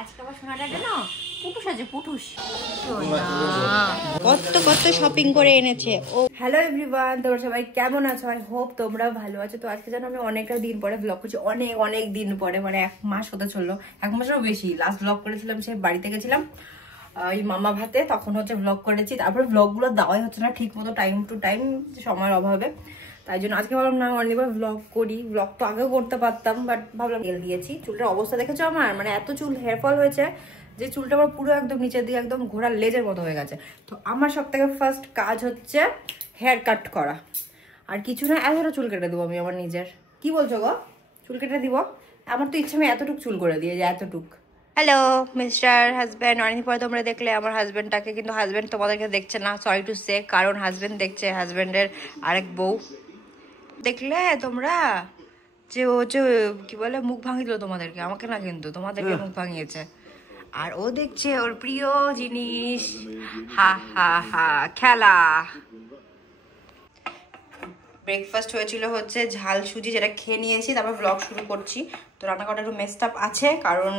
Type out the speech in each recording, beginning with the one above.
আজকে আবার সোনাটা না পুটুস আছে পুটুস কত কত শপিং করে এনেছে ও। হ্যালো এভরিওয়ান, তোমরা সবাই কেমন আছো? আই হোপ তোমরা ভালো আছো। তো আজকে যেন আমি অনেকটা দিন পরে ব্লগ করছি, অনেক দিন পরে, মানে 1 মাস হতে চললো, 1 মাসেরও বেশি। লাস্ট ব্লগ করেছিলাম সেই বাড়িতে গেছিলাম ওই মামা ভাতে, তখন হচ্ছে ব্লগ করেছি। তারপরে ব্লগগুলো দেওয়াই হচ্ছে না ঠিক মতো, টাইম টু টাইম, সময়ের অভাবে। তাই জন্য আজকে ভাবলাম না অনেকবার ব্লগ করি। ব্লগ তো আগেও করতে পারতাম, বাট ভাবলাম তেল দিয়েছি। চুলটার অবস্থা দেখেছো আমার, মানে এত চুল হেয়ারফল হয়েছে যে চুলটা আমার পুরো একদম নিচের দিকে একদম ঘোড়ার লেজের মতো হয়ে গেছে। তো আমার সব থেকে ফার্স্ট কাজ হচ্ছে হেয়ার কাট করা। আর কিছু না, এতটা চুল কেটে দেবো আমি আমার নিজের। কি বলছো গো? চুল কেটে দিব? আমার তো ইচ্ছে আমি এতটুকু চুল করে দিয়ে যে এতটুক। হ্যালো মিস্টার হাজব্যান্ড, অনেকদিন পরে তোমরা দেখলে আমার হাজব্যান্ডটাকে, কিন্তু হাজব্যান্ড তোমাদেরকে দেখছে না, সরি টু সে, কারণ হাজব্যান্ড দেখছে হাজব্যান্ডের আরেক বউ। দেখলে তোমরা যে ও যে কি বলে মুখ ভাঙিয়ে দিল তোমাদেরকে, আমাকে না কিন্তু তোমাদেরকে মুখ ভাঙিয়েছে। আর ও দেখছে ওর প্রিয় জিনিস, হা হা হা, খেলা। ব্রেকফাস্ট হয়েছিল হচ্ছে ঝাল সুজি, যেটা খেয়ে নিয়েছি, তারপর ব্লগ শুরু করছি। তো রান্নাঘরটা একটু মেসড আপ আছে, কারণ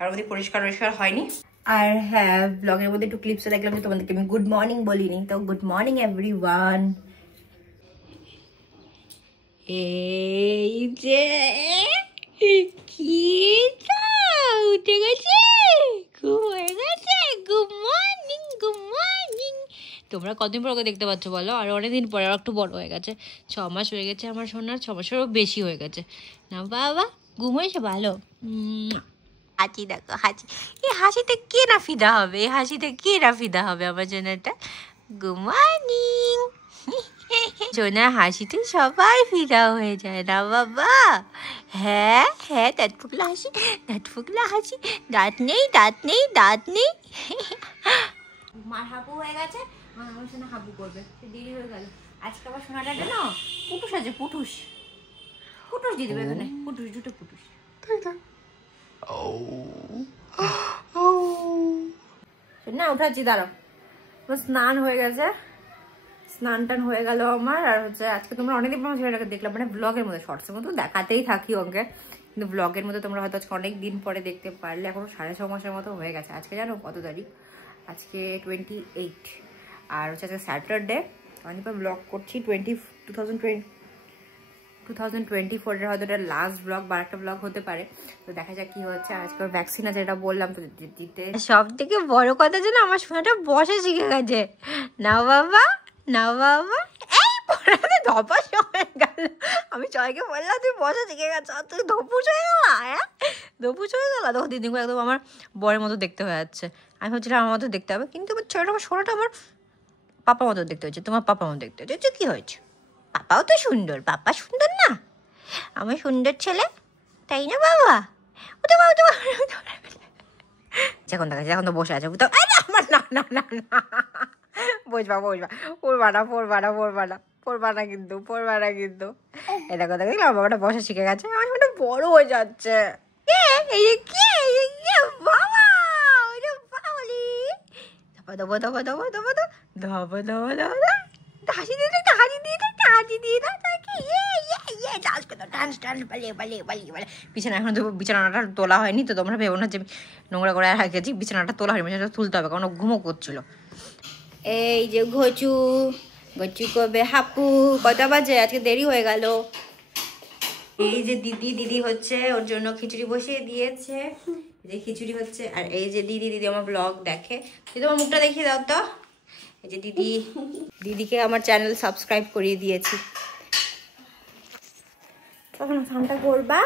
এর মধ্যে পরিষ্কার হয়নি। আর হ্যাঁ, ব্লগের মধ্যে একটু ক্লিপসে দেখলাম যে তোমাদেরকে আমি গুড মর্নিং বলিনি, তো গুড মর্নিং এভরিওয়ান। এই যে কি উঠে গেছে, ঘুম হয়ে গেছে। Good morning, good morning. তোমরা কতদিন পর ওকে দেখতে পাচ্ছ বলো? আর অনেকদিন পরে আর একটু বড় হয়ে গেছে, 6 মাস হয়ে গেছে আমার সোনার, 6 মাসেরও বেশি হয়ে গেছে না বাবা। ঘুম হয়েছে ভালো? হাসি দেখো, হাসি। এই হাসিতে কে না ফিদা হবে, এই হাসিতে কে না ফিদা হবে আমার জন্যটা। Good morning. সোনার হাসিতে সবাই ফিদা হয়ে যায় না বাবা? হ্যাঁ হ্যাঁ, দাঁত ফুকলা হাসি, দাঁত ফুকলা হাসি, দাঁত নেই, দাঁত নেই, দাঁত নেই। মার হাবু হয়ে গেছে, আমার সোনা হাবু করবে, দেরি হয়ে গেল। আজকে আবার সোনাটা না পুটুস আছে পুটুস, পুটুস দিয়ে দেবে এখানে, পুটুস, দুটো পুটুস। না উঠাচ্ছি, দাঁড়াও। স্নান হয়ে গেছে, স্নান টান হয়ে গেল আমার। আর হচ্ছে আজকে তোমরা অনেকদিন পর ছেলেটাকে দেখলাম, মানে ব্লগের মধ্যে, শর্টসের মধ্যে দেখাতেই থাকি ওকে, কিন্তু ব্লগের মধ্যে তোমরা হয়তো আজকে অনেক দিন পরে দেখতে পারলে। এখনো 6.5 মাসের মতো হয়ে গেছে। আজকে জানো কত তারিখ? আজকে 28। আর হচ্ছে আজকে স্যাটারডে। অনেকদিন পর ব্লগ করছি। 2024-এর হয়তো এটা লাস্ট ব্লগ বা একটা ব্লগ হতে পারে। তো দেখা যাক কি হচ্ছে। আজকে ভ্যাকসিন আছে, এটা বললাম তো দিতে। সব থেকে বড় কথা যেন আমার সোনাটা বসে শিখে গেছে না বাবা, না বাবা। এই পড়াতে ধপাস হয়ে গেল। আমি জয়কে বললাম তুই বসে শিখে গেছ, তুই ধপুস হয়ে গেল। হ্যাঁ ধপুস হয়ে গেল। তখন দিদিকে একদম আমার বরের মতো দেখতে হয়ে যাচ্ছে। আমি ভাবছিলাম আমার মতো দেখতে হবে, কিন্তু আমার ছোটটা, আমার সোনাটা আমার পাপার মতো দেখতে হয়েছে, তোমার পাপার মতো দেখতে হয়েছে। কি হয়েছে? পাপাও তো সুন্দর, পাপা সুন্দর না? আমার সুন্দর ছেলে, তাই না বাবা? এখন দেখা যায়, এখন তো বসে আছে। আমার না না না না, বসবা বসবা, পড়বা না পড়বা না পড়বা না পড়বা না কিন্তু, পড়বা না কিন্তু। এই দেখো দেখো, আমার বাবাটা বসা শিখে গেছে, আমার বাবাটা বড় হয়ে যাচ্ছে। এই যে কে, এই যে বাবা, ওই যে বাবলি, ধপা ধপা ধপা ধপা ধপা ধপা ধপা ধপা, হাসি দিয়ে একটা হাসি দিয়ে একটা হাসি দিয়ে দাও তাকে। ডান্স করো, ডান্স ডান্স, পালিয়ে পালিয়ে পালিয়ে পালিয়ে। বিছানা এখন তো বিছানাটা তোলা হয়নি, তো তোমরা ভেবো না যে নোংরা করে রেখেছি। বিছানাটা তোলা হয়নি, বিছানাটা তুলতে হবে, কারণ ঘুমো করছিল। এই যে ঘচু, ঘচু করবে হাপু। কটা বাজে? আজকে দেরি হয়ে গেল। এই যে দিদি হচ্ছে ওর জন্য খিচুড়ি বসিয়ে দিয়েছে, যে খিচুড়ি হচ্ছে। আর এই যে দিদি আমার ব্লগ দেখে। দিদি আমার মুখটা দেখিয়ে দাও তো। এই যে দিদিকে আমার চ্যানেল সাবস্ক্রাইব করিয়ে দিয়েছি। তখন স্নানটা করবা,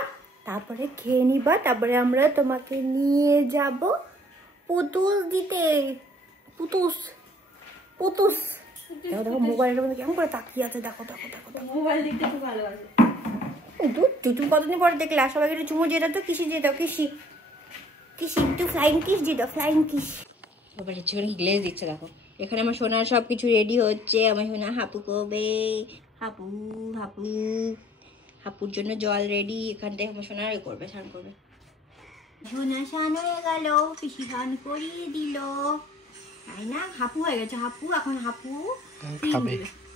তারপরে খেয়ে নিবা, তারপরে আমরা তোমাকে নিয়ে যাব পুতুস দিতে। পুতুস পুতুস দেখো দেখো, মোবাইলের মধ্যে কেমন করে তাকিয়ে আছে, দেখো দেখো দেখো। মোবাইল দেখতে খুব ভালো আছে। তুমি কতদিন পরে দেখলে? সবাইকে একটু চুমু দিয়ে দাও তো, কিসি দিয়ে দাও, কিসি কিসি, একটু ফ্লাইং কিস দিয়ে দাও, ফ্লাইং কিস। বাবা কি গ্লেজ দিচ্ছে দেখো। এখানে আমার সোনার সব কিছু রেডি হচ্ছে। আমার সোনা হাপু করবে, হাপু হাপু, হাপুর জন্য জল রেডি। এখানটায় আমার সোনা করবে, স্নান করবে। সোনা স্নান হয়ে গেল, পিসি স্নান করিয়ে দিল, তাই না? হাপু হয়ে গেছে হাপু। এখন হাপু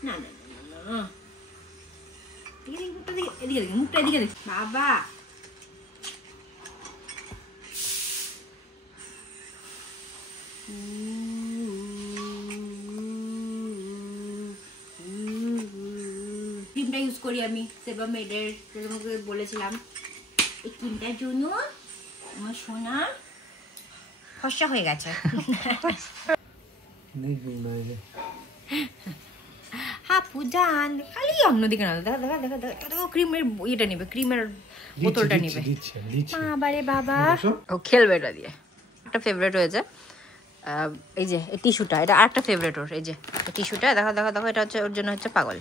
না না না, মুখটা এদিকে দেখ বাবা। ক্রিমটা ইউজ করি আমি সেবামেডের, তোমাকে বলেছিলাম এই ক্রিমটার জন্য আমার সোনা ফর্সা হয়ে গেছে। জান খালি অন্যদিকে না, দেখা দেখা দেখা দেখা ক্রিমের ইয়েটা নিবে, ক্রিমের বোতলটা নিবে। বাবারে বাবা, ও খেলবে এটা দিয়ে। একটা ফেভারিট হয়েছে এই যে এই টিস্যুটা, এটা আরেকটা ফেভারিট ওর। এই যে টিস্যুটা দেখা দেখা দেখো, এটা হচ্ছে ওর জন্য হচ্ছে পাগল।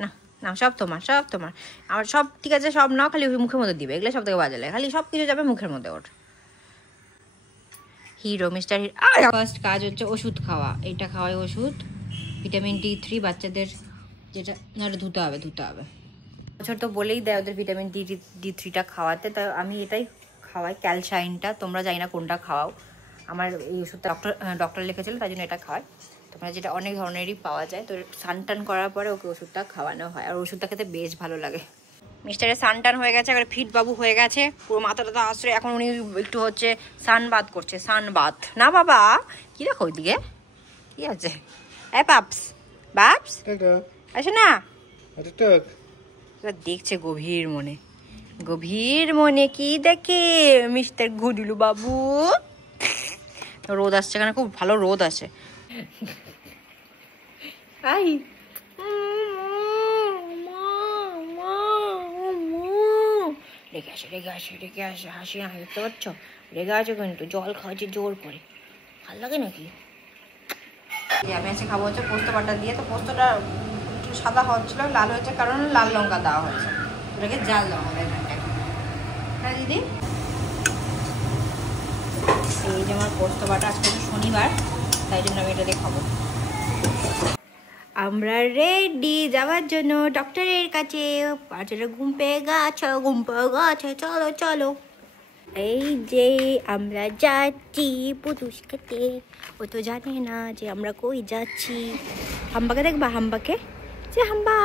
না না, সব তোমার, সব তোমার। আমার সব ঠিক আছে, সব নাও, খালি মুখের মধ্যে দিবে। এগুলো সব থেকে বাজালে, খালি সব কিছু যাবে মুখের মধ্যে ওর। Hero mister hero. ফার্স্ট কাজ হচ্ছে ওষুধ খাওয়া। এটা খাওয়াই ওষুধ, ভিটামিন D3 বাচ্চাদের, যেটা না ধুতে হবে, ধুতে হবে। বছর তো বলেই দেয় ওদের ভিটামিন D3টা খাওয়াতে, তাই আমি এটাই খাওয়াই, ক্যালসাইনটা। তোমরা জানি না কোনটা খাওয়াও, আমার এই ওষুধটা ডক্টর লিখেছিল, তাই জন্য এটা খাওয়াই। তোমরা যেটা অনেক ধরনেরই পাওয়া যায়, তো সানটান করার পরে ওকে ওষুধটা খাওয়ানো হয়, আর ওষুধটা খেতে বেশ ভালো লাগে। মিস্টারের সানটান হয়ে গেছে, এবার ফিট বাবু হয়ে গেছে, পুরো মাথাটা আশ্রয়। এখন উনি একটু হচ্ছে সানবাদ করছে, সানবাদ না বাবা। কি দেখো ওইদিকে কি আছে? পাপস বাপস আসে না, দেখছে গভীর মনে, গভীর মনে কি দেখে মিস্টার গুডুলু বাবু। রোদ আসছে, এখানে খুব ভালো রোদ আসে। আই রেগে আসে, রেগে আসে, রেগে আসে, হাসি না, দেখতে পাচ্ছ? রেগে আছে কিন্তু, জল খাওয়াচ্ছে জোর করে, ভাল লাগে নাকি? আমি আজকে খাবো হচ্ছে পোস্ত বাটা দিয়ে। তো পোস্তটা একটু সাদা হচ্ছিল, লাল হয়েছে কারণ লাল লঙ্কা দেওয়া হয়েছে, ওটাকে জাল দেওয়া হবে এখানটায়। হ্যাঁ দিদি, এই যে আমার পোস্ত বাটা, আজকে শনিবার, তাই জন্য আমি এটা দিয়ে খাবো। আমরা রেডি যাওয়ার জন্য ডক্টরের কাছে। বাচ্চারা ঘুম পেয়ে গেছে, ঘুম পেয়ে গেছে, চলো চলো। এই যে আমরা যাচ্ছি পুতুস খেতে, ও তো জানে না যে আমরা কই যাচ্ছি। হাম্বাকে দেখবা, হাম্বাকে, যে হাম্বা,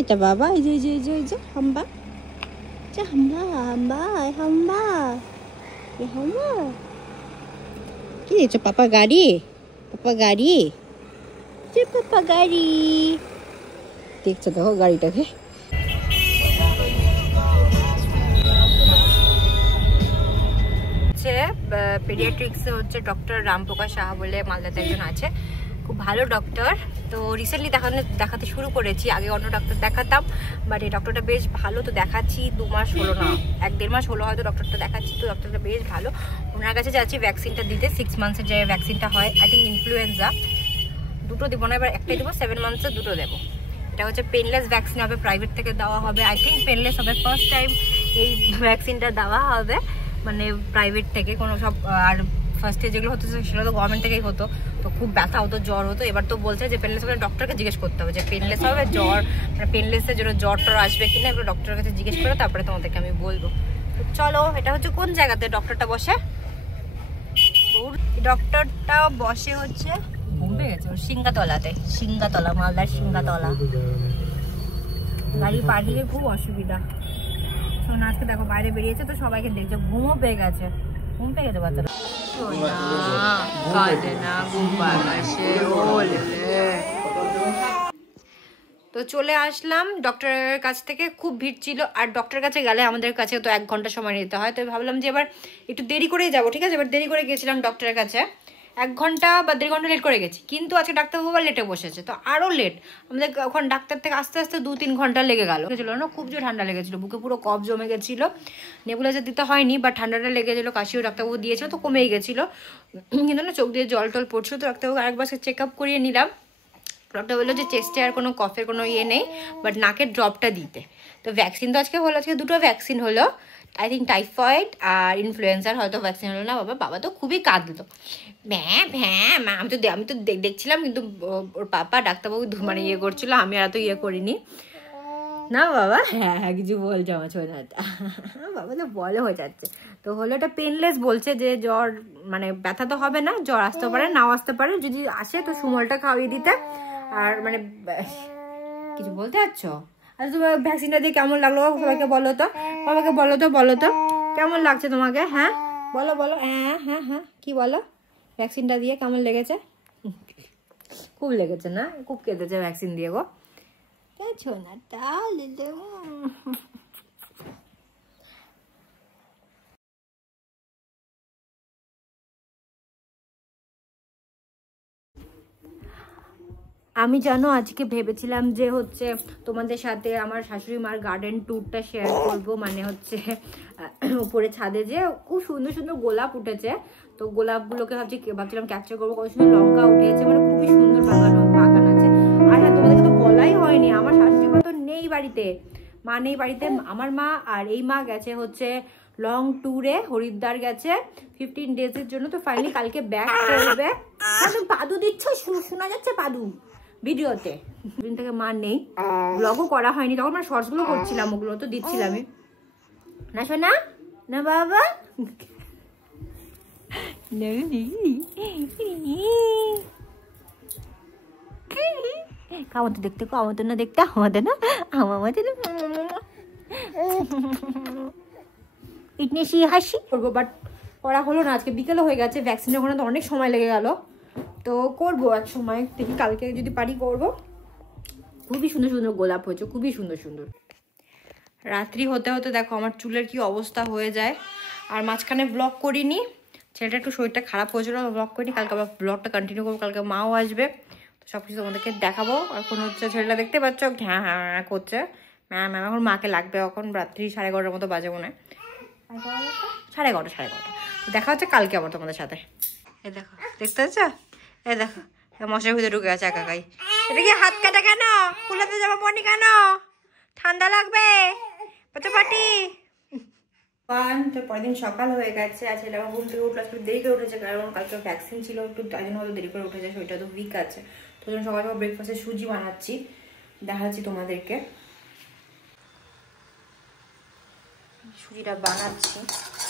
এটা বাবা, এই যে যে হাম্বা, যে হাম্বা, হাম্বা হাম্বা, এ হাম্বা। কি দেখছো? পাপা গাড়ি, পাপা গাড়ি, যে পাপা গাড়ি দেখছো, দেখো গাড়িটাকে। পেডিয়াট্রিক্সে হচ্ছে ডক্টর রামপ্রকাশ সাহা বলে মালদাতে একজন আছে, খুব ভালো ডক্টর। তো রিসেন্টলি দেখাতে শুরু করেছি, আগে অন্য ডক্টর দেখাতাম, বাট এই ডক্টরটা বেশ ভালো। তো দেখাচ্ছি 2 মাস হলো না, 1-1.5 মাস হলো হয়তো ডক্টরটা দেখাচ্ছি। তো ডক্টরটা বেশ ভালো, ওনার কাছে যাচ্ছি ভ্যাকসিনটা দিতে। 6 মান্থসের যে ভ্যাকসিনটা হয়, আই থিঙ্ক ইনফ্লুয়েঞ্জা, দুটো দেবো না, এবার একটাই দেবো, 7 মান্থসের দুটো দেবো। এটা হচ্ছে পেনলেস ভ্যাকসিন হবে, প্রাইভেট থেকে দেওয়া হবে, আই থিঙ্ক পেনলেস হবে। ফার্স্ট টাইম এই ভ্যাকসিনটা দেওয়া হবে, মানে প্রাইভেট থেকে কোনো সব। আর ফার্স্টে যেগুলো হতো সেটা তো গভর্নমেন্ট থেকেই হতো, তো খুব ব্যথা হতো, জ্বর হতো। এবার তো বলছে যে পেনলেস হবে, ডক্টরকে জিজ্ঞেস করতে হবে যে পেনলেস হবে, জ্বর মানে পেনলেসের জন্য জ্বর টর আসবে কিনা, এগুলো ডক্টরের কাছে জিজ্ঞেস করে তারপরে তোমাদেরকে আমি বলবো। তো চলো, এটা হচ্ছে কোন জায়গাতে ডক্টরটা বসে? ডক্টরটা বসে হচ্ছে, ঘুম পেয়ে গেছে, সিংগাতলাতে, সিংগাতলা, মালদার সিংগাতলা। গাড়ি পার্কিং এর খুব অসুবিধা। সোনা আজকে দেখো বাইরে বেরিয়েছে, তো সবাইকে দেখছে, ঘুমও পেয়ে গেছে, ঘুম পেয়ে গেছে বাচ্চারা। তো চলে আসলাম ডক্টরের কাছ থেকে, খুব ভিড় ছিল। আর ডক্টরের কাছে গেলে আমাদের কাছে তো 1 ঘন্টা সময় নিতে হয়, তো ভাবলাম যে এবার একটু দেরি করেই যাবো, ঠিক আছে। এবার দেরি করে গেছিলাম ডক্টরের কাছে, 1 ঘন্টা বা 1.5 ঘন্টা লেট করে গেছি। কিন্তু আজকে ডাক্তারবাবু আবার লেটে বসেছে, তো আরও লেট। আমাদের ওখানে ডাক্তার থেকে আস্তে আস্তে 2-3 ঘন্টা লেগে গেল। না, খুব জোর ঠান্ডা লেগেছিলো, বুকে পুরো কফ জমে গেছিলো। নেবুলাইজার দিতে হয়নি, বাট ঠান্ডাটা লেগেছিলো, কাশিও ডাক্তারবাবু দিয়েছিল, তো কমেই গেছিলো। কিন্তু না, চোখ দিয়ে জল টল পড়ছিল, তো ডাক্তারবাবু আরেকবার চেক আপ করিয়ে নিলাম। ডক্টর বললো যে চেস্টে আর কোনো কফের কোনো ইয়ে নেই, বাট নাকের ড্রপটা দিতে। তো ভ্যাকসিন তো আজকে হলো, আজকে 2টো ভ্যাকসিন হলো, আই থিঙ্ক টাইফয়েড আর ইনফ্লুয়েঞ্জার হয়তো ভ্যাকসিন হলো না। বাবা তো খুবই কাঁদলো, আমি তো দেখছিলাম, কিন্তু ওর পাপা ডাক্তারবাবু মানে ইয়ে করছিল, আমি আর তো ইয়ে করিনি না। বাবা হ্যাঁ কিছু বলছে আমার ছোটাটা, বাবা তো বলে হয়ে যাচ্ছে। তো হলো এটা পেনলেস, বলছে যে জ্বর মানে ব্যথা তো হবে না, জ্বর আসতে পারে নাও আসতে পারে, যদি আসে তো সুমলটা খাওয়িয়ে দিতে। আর মানে কিছু বলতে যাচ্ছ? আর তোমার ভ্যাকসিনটা দিয়ে কেমন লাগলো সবাইকে বলো তো, বাবাকে বলো তো কেমন লাগছে তোমাকে? হ্যাঁ বলো বলো। হ্যাঁ হ্যাঁ হ্যাঁ, কি বলো? ভ্যাকসিনটা দিয়ে কেমন লেগেছে? খুব লেগেছে না? খুব কেঁদেছে ভ্যাকসিন দিয়ে গো। ছোনাটা আমি জানো আজকে ভেবেছিলাম যে হচ্ছে তোমাদের সাথে আমার শাশুড়ি মার গার্ডেন ট্যুরটা শেয়ার করব, মানে হচ্ছে উপরে ছাদে যে খুব সুন্দর সুন্দর গোলাপ উঠেছে, তো গোলাপগুলোকে ভাবছিলাম ক্যাপচার করবো। কত সুন্দর লঙ্কা উঠেছে, মানে খুবই সুন্দর বাগান আছে। আর হ্যাঁ, তোমাদেরকে তো বলাই হয়নি, আমার শাশুড়ি মা তো নেই বাড়িতে, মা নেই বাড়িতে। আমার মা আর এই মা গেছে হচ্ছে লং ট্যুরে, হরিদ্বার গেছে 15 ডেজের জন্য। তো ফাইনালি কালকে ব্যাক করবে। পাদু দিচ্ছ, শোনা যাচ্ছে পাদু ভিডিওতে। দিন থেকে মা নেই, ব্লগও করা হয়নি, তখন মানে শর্টস গুলো করছিলাম, ওগুলো তো দিচ্ছিলামই না। শোনা না বাবা, কামতো দেখতে, কামতো না দেখতে, আমাদের না আমাদের ইটনেসি হাসি করবো, বাট করা হলো না। আজকে বিকেলে হয়ে গেছে, ভ্যাকসিনের ওখানে তো অনেক সময় লেগে গেল, তো করবো এক সময়, দেখি কালকে যদি পারি করবো। খুবই সুন্দর সুন্দর গোলাপ হয়েছে, খুবই সুন্দর সুন্দর। রাত্রি হতে হতে দেখো আমার চুলের কি অবস্থা হয়ে যায়। আর মাঝখানে ব্লগ করিনি, ছেলেটা একটু শরীরটা খারাপ হয়েছিল, ব্লগ করিনি। কালকে আবার ব্লগটা কন্টিনিউ করবো, কালকে মাও আসবে, তো সব কিছু তোমাদেরকে দেখাবো। এখন হচ্ছে ছেলেটা দেখতে পাচ্ছ হ্যাঁ হ্যাঁ হ্যাঁ করছে, ম্যাম ম্যাম। এখন মাকে লাগবে, এখন রাত্রি 11:30 মতো বাজে মনে হয়, 11:30। তো দেখা হচ্ছে কালকে আবার তোমাদের সাথে। এ দেখো, দেখতে পাচ্ছ? এ দেখো মশার ভিতরে ঢুকে আছে একাকাই। এটা কি হাত কাটা কেন? ফুলাতে জামা পড়নি কেন? ঠান্ডা লাগবে পাটি। তো পরের দিন সকাল হয়ে গেছে, আর ছেলে আমার ঘুম থেকে উঠলো, একটু দেরি করে উঠেছে, কারণ কালকে ভ্যাকসিন ছিল একটু, তাই জন্য হয়তো দেরি করে উঠেছে, শরীরটা তো উইক আছে। তো জন্য সকাল সকাল ব্রেকফাস্টে সুজি বানাচ্ছি, দেখাচ্ছি তোমাদেরকে। সুজিটা বানাচ্ছি,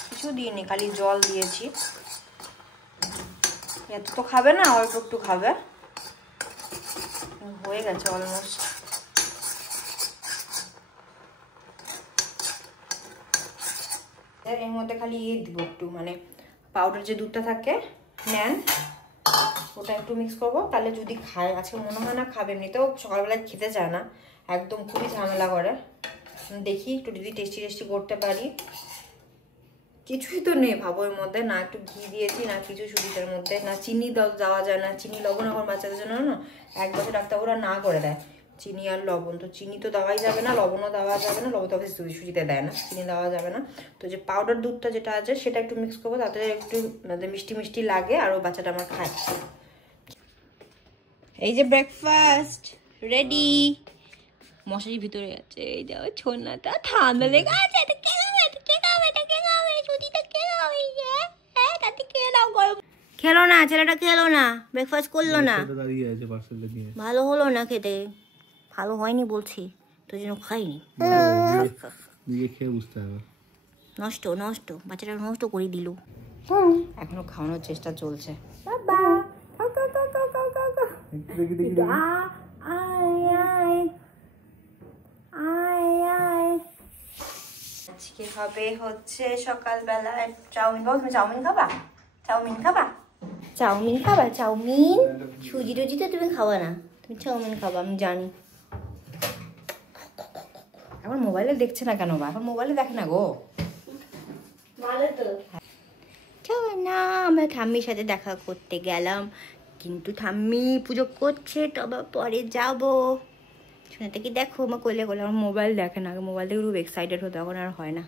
কিছু দিইনি, খালি জল দিয়েছি। এত তো খাবে না, অল্প একটু খাবে, হয়ে গেছে অলমোস্ট। এর মধ্যে খালি ইয়ে দিব একটু, মানে পাউডার যে দুধটা থাকে নেন, ওটা একটু মিক্স করবো, তাহলে যদি খায়। আজকে মনে হয় না খাবে, এমনিতেও সকালবেলায় খেতে চায় না, একদম খুবই ঝামেলা করে। দেখি একটু যদি টেস্টি টেস্টি করতে পারি। কিছুই তো নেই ভাবো এর মধ্যে, না একটু ঘি দিয়েছি না কিছু সুজিটার মধ্যে, না চিনি দেওয়া যায় না। চিনি লবণ আমার বাচ্চাদের জন্য না 1 বছর ডাক্তারবাবুরা না করে দেয়, চিনি আর লবণ। তো চিনি তো দেওয়াই যাবে না, লবণও দেওয়া যাবে না, লবণ তো সুজিতে দেয় না, চিনি দেওয়া যাবে না। তো যে পাউডার দুধটা যেটা আছে সেটা একটু মিক্স করবো, তাতে একটু মিষ্টি মিষ্টি লাগে, আর ও বাচ্চাটা আমার খায়। এই যে ব্রেকফাস্ট রেডি, মশারির ভিতরে আছে। এই যাও ছোনাটা, ঠান্ডা লেগে আছে, খেলো না, ছেলেটা খেলো না, ব্রেকফাস্ট করলো না, ভালো হলো না খেতে, ভালো হয়নি বলছি, তোর জন্য খাইনি। নষ্ট নষ্ট, বাচ্চাটা নষ্ট করে দিল। এখনো খাওয়ানোর চেষ্টা চলছে। আজকে হবে হচ্ছে সকালবেলায় চাউমিন। বাবু তুমি চাউমিন খাবা? চাউমিন খাবা? চাউমিন খাবা? চাউমিন সুজি টুজি তো তুমি খাবা না, তুমি চাউমিন খাবা, আমি জানি। এখন মোবাইলে দেখছে না কেন? বা এখন মোবাইলে দেখে না গো, ভালো তো। না, আমরা ঠাম্মির সাথে দেখা করতে গেলাম, কিন্তু ঠাম্মি পুজো করছে, তবে পরে যাবো। শুনেতে কি দেখো আমার কোলে কোলে, আমার মোবাইল দেখে না, মোবাইল থেকে খুব এক্সাইটেড হতো, এখন আর হয় না।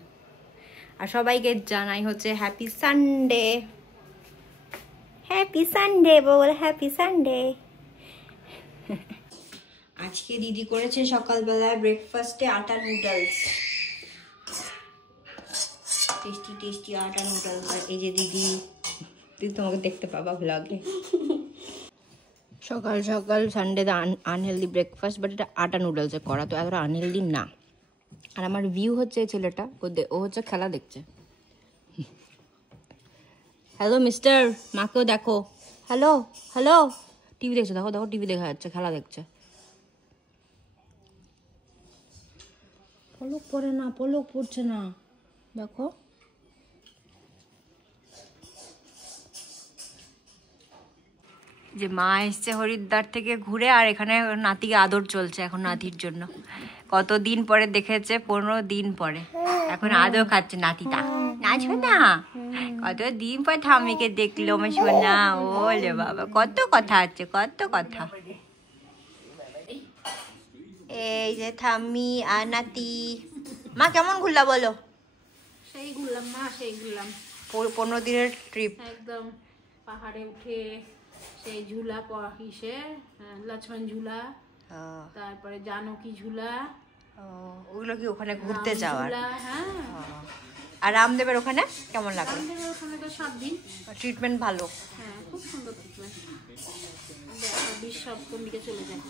আর সবাইকে জানাই হচ্ছে হ্যাপি সানডে, হ্যাপি সানডে বল, হ্যাপি সানডে। আজকে দিদি করেছে সকালবেলায় ব্রেকফাস্টে আটা নুডলস, টেস্টি টেস্টি আটা নুডলস। আর এই যে দিদি, দিদি তোমাকে দেখতে পাবা ভ্লগে। সকাল সকাল সানডেতে আনহেলদি ব্রেকফাস্ট, বাট এটা আটা নুডলসে করা, তো এতটা আনহেলদি না। আর আমার ভিউ হচ্ছে এই ছেলেটা, ও হচ্ছে খেলা দেখছে। হ্যালো মিস্টার, মাকেও দেখো, হ্যালো হ্যালো, টিভি দেখছো, দেখো দেখো টিভি দেখা যাচ্ছে, খেলা দেখছে। পলক পড়ে না, পলক পড়ছে না, দেখো যে মা এসছে হরিদ্বার থেকে ঘুরে, আর এখানে নাতিকে আদর চলছে এখন নাতির জন্য। কতদিন পরে দেখেছে, 15 দিন পরে এখন আদর খাচ্ছে নাতিটা। নাচবে না, কতদিন পর ঠাম্মিকে দেখলো আমার সোনা। ওলে বাবা, কত কথা আছে, কত কথা। এই যে ঠাম্মি আর নাতি। মা কেমন ঘুরলা বলো? সেই ঘুরলাম মা, সেই ঘুরলাম। 15 দিনের ট্রিপ একদম পাহাড়ে উঠে সেই ঝুলা ইসে লক্ষ্মণ ঝুলা, তারপরে জানকী ঝুলা, ওগুলো কি ওখানে ঘুরতে যাওয়ার? হ্যাঁ। আর রামদেবের ওখানে কেমন লাগলো? রামদেবের ওখানে তো 7 দিন ট্রিটমেন্ট ভালো? হ্যাঁ, খুব সুন্দর ট্রিটমেন্ট। বিষ সব কোন দিকে চলে যায়।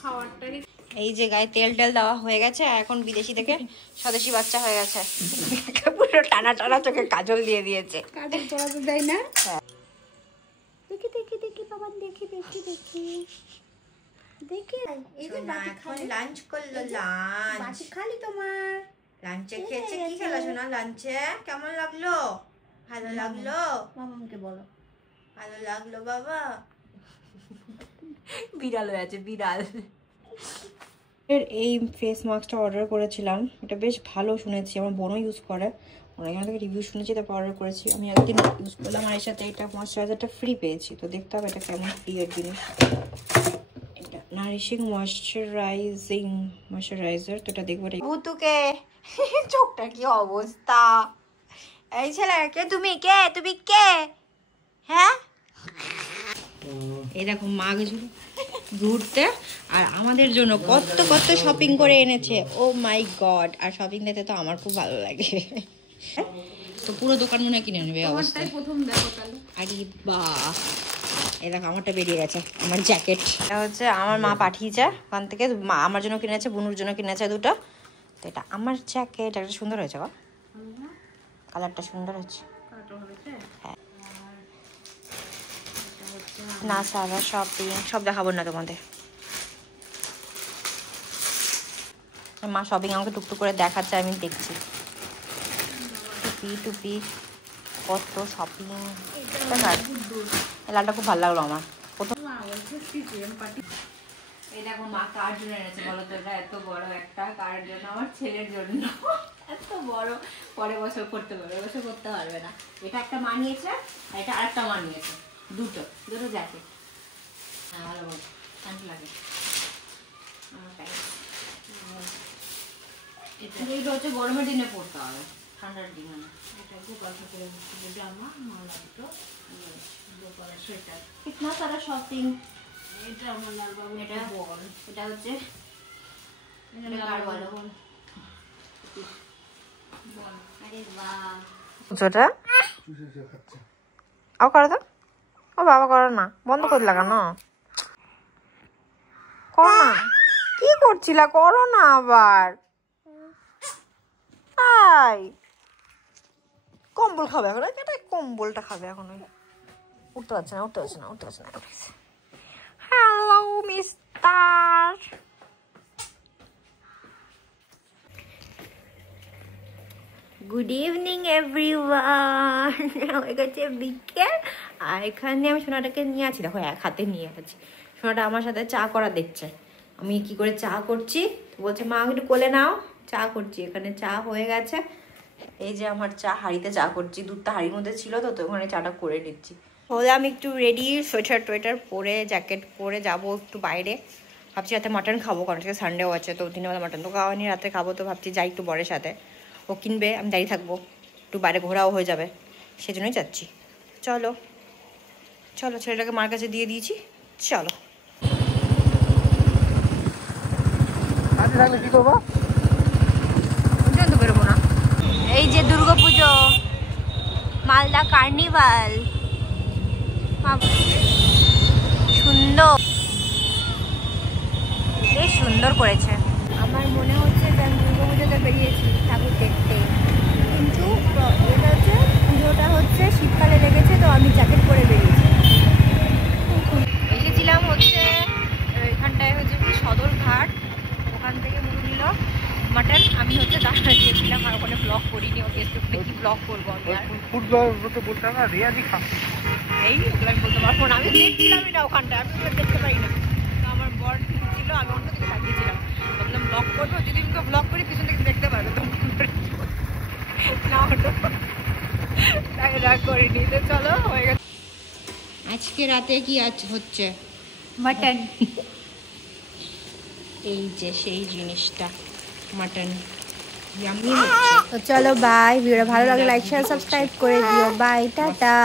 খাওয়ারটারই এই যে গায়ে তেল টেল দেওয়া হয়ে গেছে, এখন বিদেশি থেকে স্বদেশি বাচ্চা হয়ে গেছে। পুরো টানা টানা চোখে কাজল দিয়ে দিয়েছে। কাজল তোরা তো দেয় না। দেখি দেখি দেখি বাবা, দেখি দেখি দেখি দেখি। এই যে এখন লাঞ্চ করলো। লাঞ্চ বাটি খালি তোমার। লাঞ্চে খেয়েছে কি খেলা শোনা? লাঞ্চে কেমন লাগলো? ভালো লাগলো? মামাকে বলো ভালো লাগলো বাবা। বিড়াল হয়ে আছে, বিড়াল। এই ফেস মাস্কটা অর্ডার করেছিলাম, এটা বেশ ভালো শুনেছি, আমার বোনও ইউজ করে, অনেকজন থেকে রিভিউ শুনেছি, তারপর অর্ডার করেছি। আমি একদিন ইউজ করলাম, আর এর সাথে এটা ময়শ্চারাইজারটা ফ্রি পেয়েছি, তো দেখতে হবে এটা কেমন ফ্রি এর জিনিস। এটা নারিশিং ময়শ্চারাইজার, তো এটা দেখবো। ভুতুকে চোখটা কি অবস্থা! এই ছেলে কে? তুমি কে? তুমি কে? হ্যাঁ, এই দেখো মা গেছিল ঘুরতে, আর আমাদের জন্য কত কত শপিং করে এনেছে। ও মাই গড! আর শপিং দেখতে তো আমার খুব ভালো লাগে, তো পুরো দোকান মনে কিনে নেবে অবস্থা। প্রথম দেখো তাহলে। আরে বাহ, এই দেখো আমারটা বেরিয়ে গেছে, আমার জ্যাকেট। এটা হচ্ছে আমার মা পাঠিয়েছে ওখান থেকে, মা আমার জন্য কিনেছে, বুনুর জন্য কিনেছে দুটো। তো এটা আমার জ্যাকেট, একটা সুন্দর হয়েছে গো, কালারটা সুন্দর হচ্ছে। হ্যাঁ না সারা শপিং সব দেখাবো না তোমাদের। মা শপিং আমাকে টুকটুক করে দেখাচ্ছে, আমি দেখছি। টুপি টুপি কত শপিং। লালটা খুব ভালো লাগলো আমার প্রথম। এই দেখো মা কার জন্য এনেছে বলো তো? এটা এত বড় একটা, কার জন্য? আমার ছেলের জন্য। এত বড়, পরের বছর করতে পারবে, এবছর করতে পারবে না। এটা একটা মা নিয়েছে, আর এটা আরেকটা মা নিয়েছে, দুটো জ্যাকেট। হ্যাঁ ভালো বল, শান্তি লাগে। এইটা হচ্ছে গরমের দিনে পড়তে হবে, ঠান্ডার দিনে না। এটা গোপাল ঠাকুরের জামা, মালা দুটো, গোপালের সোয়েটার। কিতনা সারা শপিং। এটা আমার লালবাবু, এটা বল। এটা হচ্ছে করো তো। ও বাবা করো না, বন্ধ করে লাগানো, করো না। কি করছিলা? করো না আবার। কম্বল খাবে এখন, কম্বলটা খাবে এখন। উঠতে পারছে না, উঠতে পারছে না, উঠতে পারছে না। Hello mister. Good evening everyone. হয়ে গেছে বিকেল, আর এখানে আমি সোনাটাকে নিয়ে আছি, দেখো এক হাতে নিয়ে আছি। সোনাটা আমার সাথে চা করা দেখছে, আমি কি করে চা করছি, বলছে মা একটু কোলে নাও, চা করছি। এখানে চা হয়ে গেছে, এই যে আমার চা হাঁড়িতে চা করছি, দুধটা হাঁড়ির মধ্যে ছিল, তো ওখানে চাটা করে নিচ্ছি। হলে আমি একটু রেডি, সোয়েটার টোয়েটার পরে, জ্যাকেট পরে যাবো একটু বাইরে। ভাবছি রাতে মাটন খাবো, কারণ আজকে সানডেও আছে, তো দিনবেলা মাটন তো খাওয়া নিয়ে রাতে খাবো, তো ভাবছি যাই একটু বরের সাথে, ও কিনবে, আমি দাঁড়িয়ে থাকবো, একটু বাইরে ঘোরাও হয়ে যাবে, সেজন্যই যাচ্ছি। চলো চলো, ছেলেটাকে মার কাছে দিয়ে দিয়েছি, চলো। কি করবো? তো বেরোবো না। এই যে দুর্গাপুজো, মালদা কার্নিভাল, সুন্দর, বেশ সুন্দর করেছে। আমার মনে হচ্ছে যে আমি দুর্গাপুজোতে বেরিয়েছি ঠাকুর দেখতে, কিন্তু এটা হচ্ছে পুজোটা হচ্ছে শীতকালে লেগেছে, তো আমি জ্যাকেট পরে বেরিয়েছি। এসেছিলাম হচ্ছে এখানটায় হচ্ছে সদরঘাট, ওখান থেকে মুড়ি নিল মাটন, আমি হচ্ছে দাঁড়া গিয়েছিলাম, আর ওখানে ব্লগ করিনি, ওকে একটু ব্লগ করবো আমি আর ফুড ব্লগ তো বলতে না রিয়াজি খা এই ওগুলো আমি বলতে পারবো না, আমি দেখছিলামই না ওখানটা, আমি ওগুলো দেখতে পাই না। তো আমার বর ছিল, আমি অন্যদিকে তাকিয়েছিলাম, ভাবলাম ব্লগ করবো, যদি আমি তো ব্লগ করি পিছন থেকে দেখতে পারবে তো না হলো, তাই রাগ করিনি। তো চলো হয়ে গেছে। আজকে রাতে কি আজ হচ্ছে? মাটন। এই যে সেই জিনিসটা মাটন ইয়াম্মি হচ্ছে। তো চলো বাই, ভিডিওটা ভালো লাগলে লাইক শেয়ার সাবস্ক্রাইব করে দিও। Bye, tata.